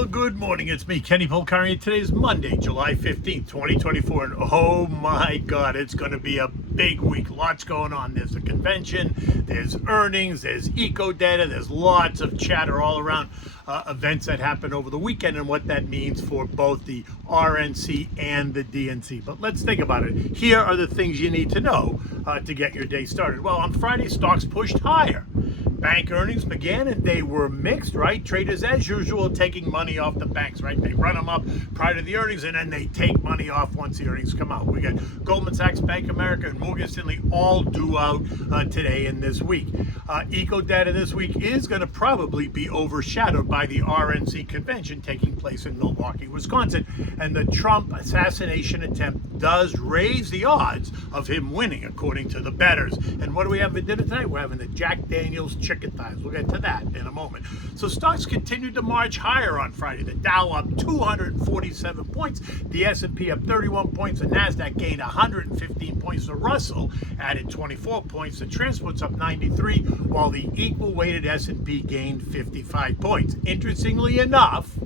Well, good morning. It's me, Kenny Polcari. Today's Monday, July 15th, 2024. And oh my God, it's going to be a big week. Lots going on. There's the convention, there's earnings, there's eco data, there's lots of chatter all around events that happened over the weekend and what that means for both the RNC and the DNC. But let's think about it. Here are the things you need to know to get your day started. Well, on Friday, stocks pushed higher. Bank earnings began and they were mixed, right? Traders, as usual, taking money off the banks, right? They run them up prior to the earnings and then they take money off once the earnings come out. We got Goldman Sachs, Bank of America, and Morgan Stanley all due out today and this week. Eco data this week is going to probably be overshadowed by the RNC convention taking place in Milwaukee, Wisconsin. And the Trump assassination attempt does raise the odds of him winning, according to the bettors. And what do we have for dinner tonight? We're having the Jack Daniels chicken thighs. We'll get to that in a moment. So stocks continued to march higher on Friday. The Dow up 247 points, the S&P up 31 points, the Nasdaq gained 115 points, the Russell added 24 points, the transport's up 93, while the equal weighted S&P gained 55 points. Interestingly enough,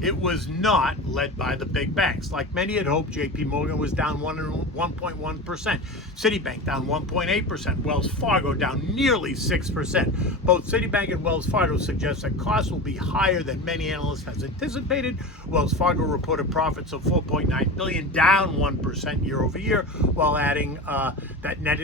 it was not led by the big banks. Like many had hoped, JP Morgan was down 1.1%. Citibank down 1.8%. Wells Fargo down nearly 6%. Both Citibank and Wells Fargo suggest that costs will be higher than many analysts has anticipated. Wells Fargo reported profits of $4.9 billion, down 1% year over year, while adding that net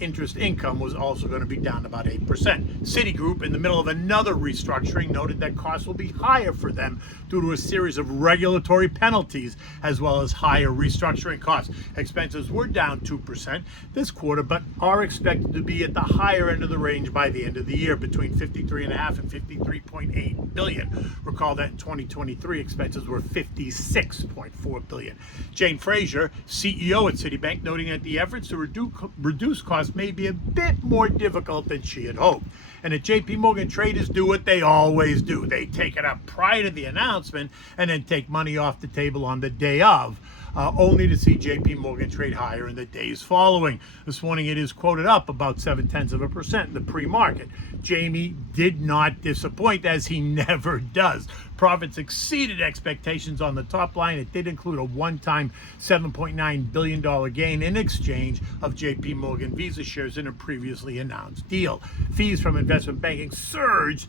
interest income was also going to be down about 8%. Citigroup, in the middle of another restructuring, noted that costs will be higher for them due to a series of regulatory penalties as well as higher restructuring costs. Expenses were down 2% this quarter, but are expected to be at the higher end of the range by the end of the year, between 53.5 and 53.8 billion. Recall that in 2023, expenses were 56.4 billion. Jane Fraser, CEO at Citibank, noting that the efforts to reduce costs may be a bit more difficult than she had hoped. And at JP Morgan, traders do what they always do. They take it up prior to the announcement and then take money off the table on the day of, only to see JP Morgan trade higher in the days following. This morning it is quoted up about 0.7% in the pre-market. Jamie did not disappoint, as he never does. Profits exceeded expectations on the top line. It did include a one-time $7.9 billion gain in exchange of JP Morgan Visa shares in a previously announced deal. Fees from investment banking surged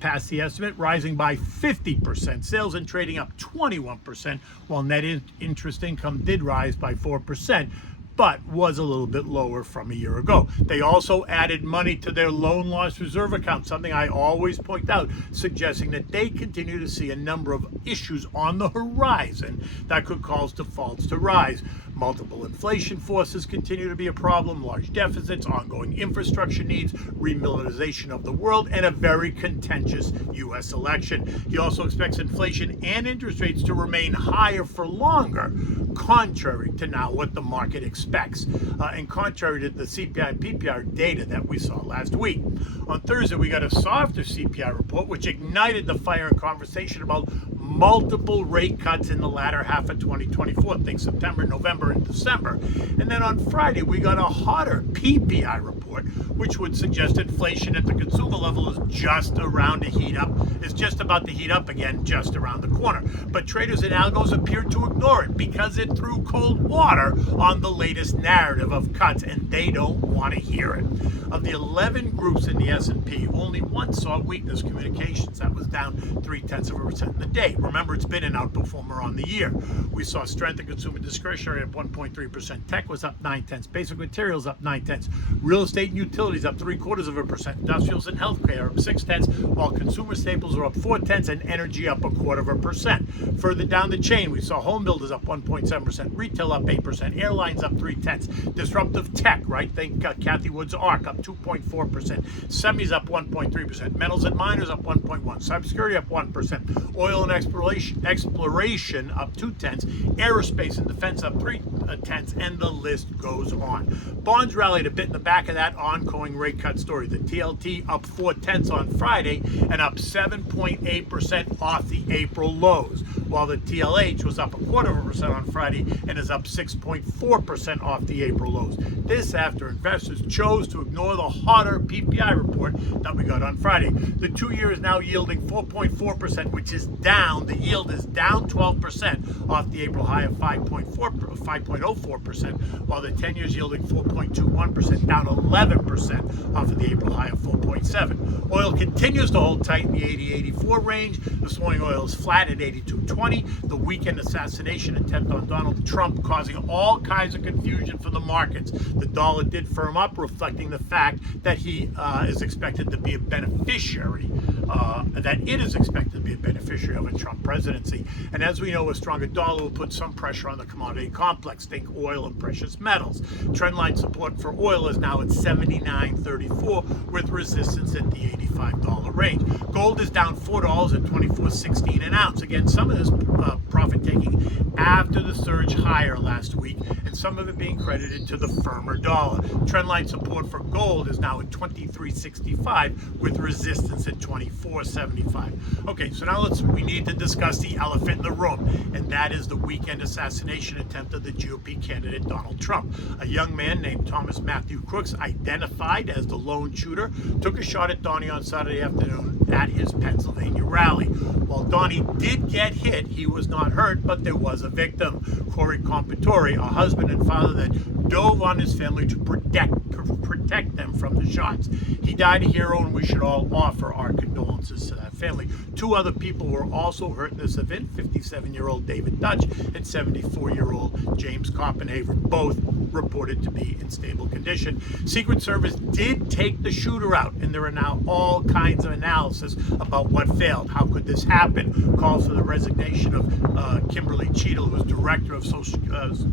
past the estimate, rising by 50%. Sales and trading up 21%, while net interest income did rise by 4%. But was a little bit lower from a year ago. They also added money to their loan loss reserve account, something I always point out, suggesting that they continue to see a number of issues on the horizon that could cause defaults to rise. Multiple inflation forces continue to be a problem, large deficits, ongoing infrastructure needs, remilitarization of the world, and a very contentious U.S. election. He also expects inflation and interest rates to remain higher for longer, contrary to now what the market expects, and contrary to the CPI and PPI data that we saw last week. On Thursday, we got a softer CPI report, which ignited the fire and conversation about multiple rate cuts in the latter half of 2024, think September, November, and December. And then on Friday, we got a hotter PPI report, which would suggest inflation at the consumer level is just about to heat up again, just around the corner. But traders and algos appeared to ignore it because it threw cold water on the latest narrative of cuts, and they don't want to hear it. Of the 11 groups in the S&P, only one saw weakness: communications. That was down 0.3% in the day. Remember, it's been an outperformer on the year. We saw strength in consumer discretionary at 1.3%. Tech was up 0.9. Basic materials up 0.9. Real estate and utilities up 0.75%. Industrials and healthcare up 0.6, while consumer staples are up 0.4, and energy up 0.25%. Further down the chain, we saw homebuilders up 1.7%. Retail up 8%. Airlines up 0.3. Disruptive tech, right? Think Kathy Wood's ARC up 2.4%. Semis up 1.3%. Metals and miners up 1.1%. Cybersecurity up 1%. Oil and exploration up 0.2, aerospace and defense up 0.3, and the list goes on. Bonds rallied a bit in the back of that ongoing rate cut story. The TLT up 0.4 on Friday and up 7.8% off the April lows, while the TLH was up 0.25% on Friday and is up 6.4% off the April lows. This after investors chose to ignore the hotter PPI report that we got on Friday. The 2-year is now yielding 4.4%, which is down. The yield is down 12% off the April high of 5.04%, while the 10-year is yielding 4.21%, down 11% off of the April high of 4.7. Oil continues to hold tight in the 80-84 range. This morning oil is flat at 82.20. The weekend assassination attempt on Donald Trump causing all kinds of confusion for the markets. The dollar did firm up, reflecting the fact that he is expected to be a beneficiary, of a Trump presidency. And as we know, a stronger dollar will put some pressure on the commodity complex. Think oil and precious metals. Trendline support for oil is now at $79.34 with resistance at the $85 range. Gold is down $4 at $24.16 an ounce. Again, some of this profit taking after the surge higher last week, and some of it being credited to the firmer dollar. Trendline support for gold is now at $23.65 with resistance at $24.75. Okay, so now we need to discuss the elephant in the room, and that is the weekend assassination attempt of the GOP candidate Donald Trump. A young man named Thomas Matthew Crooks, identified as the lone shooter, took a shot at Donnie on Saturday afternoon at his Pennsylvania rally. While Donnie did get hit, he was not hurt, but there was a victim. Corey Compitore, a husband and father that dove on his family to protect them from the shots. He died a hero, and we should all offer our condolences to that family. 2 other people were also hurt in this event, 57-year-old David Dutch and 74-year-old James Copenhaver, both reported to be in stable condition. Secret Service did take the shooter out, and there are now all kinds of analysis about what failed. How could this happen? Calls for the resignation of Kimberly Cheadle, who was director of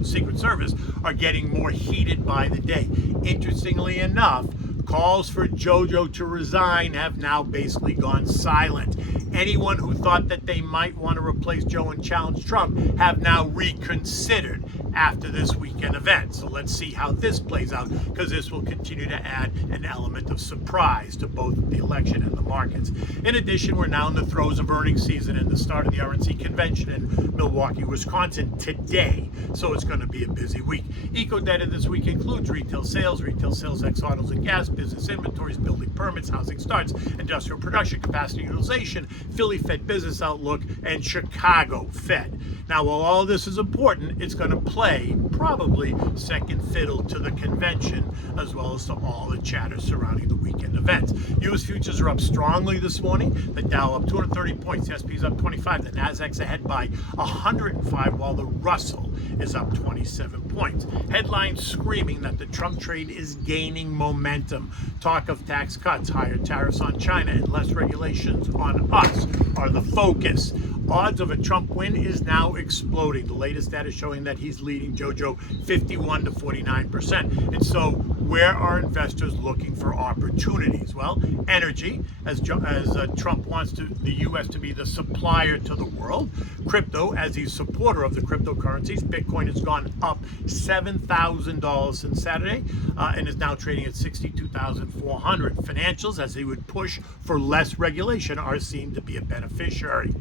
Secret Service, are getting more heated by the day. Interestingly enough, calls for JoJo to resign have now basically gone silent. Anyone who thought that they might want to replace Joe and challenge Trump have now reconsidered after this weekend event. So let's see how this plays out, because this will continue to add an element of surprise to both the election and the markets. In addition, we're now in the throes of earnings season and the start of the RNC convention in Milwaukee, Wisconsin today. So it's going to be a busy week. Eco data this week includes retail sales ex autos and gas, business inventories, building permits, housing starts, industrial production, capacity utilization, Philly Fed business outlook, and Chicago Fed. Now, while all this is important, it's going to play probably second fiddle to the convention, as well as to all the chatter surrounding the weekend events. U.S. futures are up strongly this morning. The Dow up 230 points, the S&P's up 25, the Nasdaq's ahead by 105, while the Russell is up 27 points. Headlines screaming that the Trump trade is gaining momentum. Talk of tax cuts, higher tariffs on China, and less regulations on us are the focus. Odds of a Trump win is now exploding. The latest data showing that he's leading JoJo 51 to 49%. And so where are investors looking for opportunities? Well, energy, as Trump wants the U.S. to be the supplier to the world. Crypto, as he's a supporter of the cryptocurrencies. Bitcoin has gone up $7,000 since Saturday and is now trading at 62,400. Financials, as he would push for less regulation, are seen to be a beneficiary.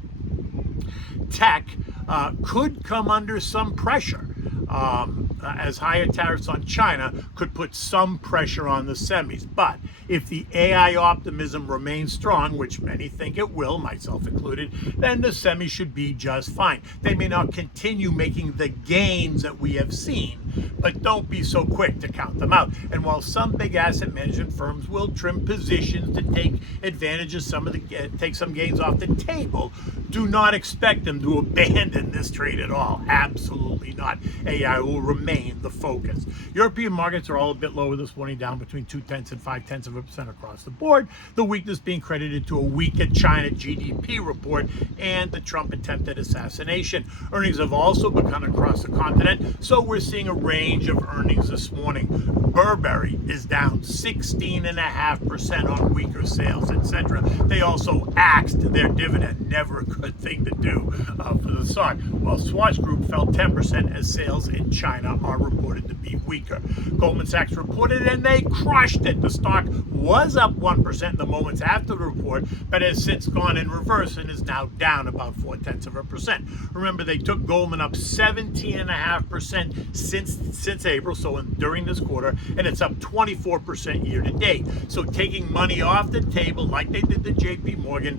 Tech could come under some pressure, as higher tariffs on China could put some pressure on the semis. But if the AI optimism remains strong, which many think it will, myself included, then the semis should be just fine. They may not continue making the gains that we have seen, but don't be so quick to count them out. And while some big asset management firms will trim positions to take advantage of take some gains off the table, do not expect them to abandon this trade at all. Absolutely not. AI will remain the focus. European markets are all a bit lower this morning, down between 0.2 and 0.5% across the board. The weakness being credited to a weaker China GDP report and the Trump attempted assassination. Earnings have also begun across the continent, so we're seeing a range of earnings this morning. Burberry is down 16.5% on weaker sales, etc. They also axed their dividend. Never a good thing to do for the stock. While Swatch Group fell 10% as sales in China are reported to be weaker. Goldman Sachs reported and they crushed it. The stock was up 1% in the moments after the report, but has since gone in reverse and is now down about 0.4%. Remember, they took Goldman up 17.5% since April, so during this quarter, and it's up 24% year to date. So taking money off the table, like they did to JP Morgan,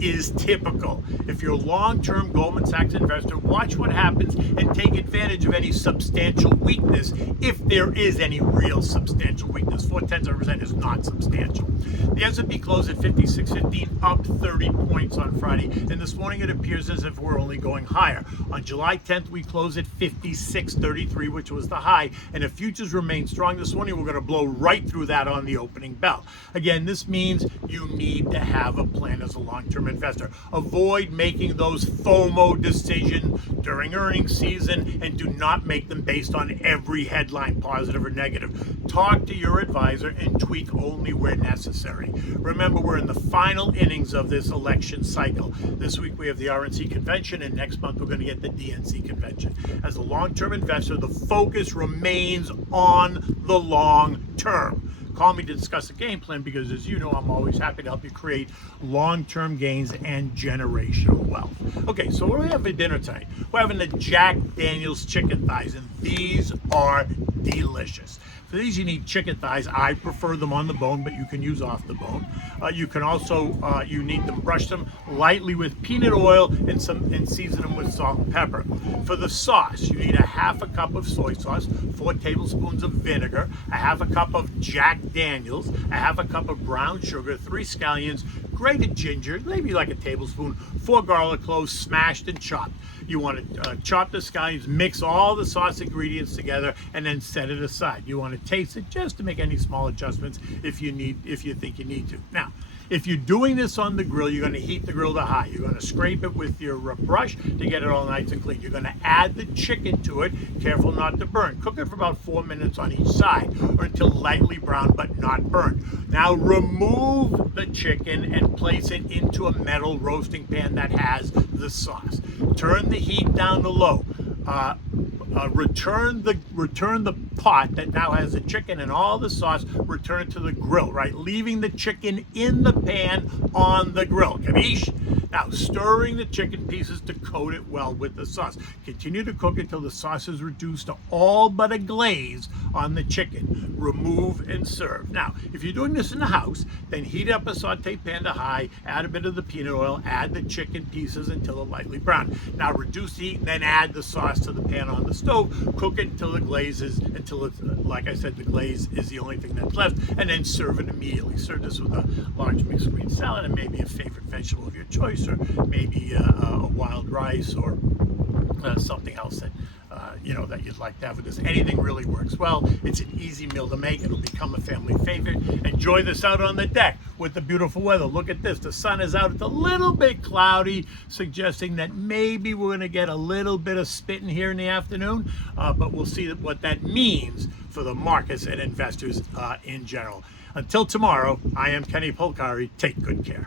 is typical. If you're a long-term Goldman Sachs investor, watch what happens and take advantage of any substantial weakness, if there is any real substantial weakness. 0.4% is not substantial. The S&P closed at 56.15, up 30 points on Friday, and this morning it appears as if we're only going higher. On July 10th, we closed at 56.33, which was the high, and if futures remain strong this morning, we're going to blow right through that on the opening bell. Again, this means you need to have a plan as a long-term investor. Avoid making those FOMO decisions during earnings season, and do not make them based on every headline, positive or negative. Talk to your advisor and tweak only where necessary. Remember, we're in the final innings of this election cycle. This week we have the RNC convention, and next month we're going to get the DNC convention. As a long-term investor, the focus remains on the long term. Call me to discuss a game plan, because as you know, I'm always happy to help you create long-term gains and generational wealth. Okay, so what do we have for dinner tonight? We're having the Jack Daniel's chicken thighs, and these are delicious. For these, you need chicken thighs. I prefer them on the bone, but you can use off the bone. You can also, you need them, brush them lightly with peanut oil and season them with salt and pepper. For the sauce, you need a half a cup of soy sauce, 4 tablespoons of vinegar, a half a cup of Jack Daniel's, a half a cup of brown sugar, 3 scallions, grated ginger, maybe like a tablespoon, 4 garlic cloves smashed and chopped. You want to chop the scallions, mix all the sauce ingredients together, and then set it aside. You want to taste it just to make any small adjustments if you think you need to. Now, if you're doing this on the grill, you're going to heat the grill to high. You're going to scrape it with your brush to get it all nice and clean. You're going to add the chicken to it. Careful not to burn. Cook it for about 4 minutes on each side, or until lightly brown but not burned. Now remove the chicken and place it into a metal roasting pan that has the sauce. Turn the heat down to low. Return the pot that now has the chicken and all the sauce, return it to the grill, right? Leaving the chicken in the pan on the grill. Capiche? Now, stirring the chicken pieces to coat it well with the sauce. Continue to cook until the sauce is reduced to all but a glaze on the chicken. Remove and serve. Now, if you're doing this in the house, then heat up a saute pan to high, add a bit of the peanut oil, add the chicken pieces until they're lightly brown. Now, reduce the heat and then add the sauce to the pan on the stove. Cook it until until it's, like I said, the glaze is the only thing that's left, and then serve it immediately. Serve this with a large mixed green salad and maybe a favorite vegetable of your choice, or maybe a wild rice, or something else that that you'd like to have with this. Anything really works well. It's an easy meal to make. It'll become a family favorite. Enjoy this out on the deck with the beautiful weather. Look at this. The sun is out. It's a little bit cloudy, suggesting that maybe we're going to get a little bit of spitting here in the afternoon, but we'll see what that means for the markets and investors in general. Until tomorrow, I am Kenny Polcari. Take good care.